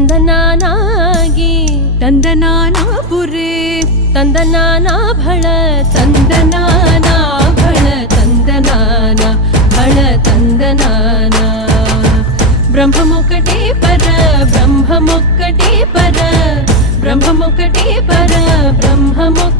ತಂದನಾನಾಗಿ ತಂದನಾನಾ ಪುರೇ ತಂದನಾನಾ ಭಳ ತಂದನಾನಾ ಭಳ ತಂದನಾನ ಭಳ ತಂದನಾನ ಬ್ರಹ್ಮಮೊಕ್ಕಟೇ ಪರ ಬ್ರಹ್ಮಮೊಕ್ಕಟೇ ಪರ ಬ್ರಹ್ಮಮೊಕ್ಕಟೇ ಪರ ಬ್ರಹ್ಮಮೊಕ್ಕ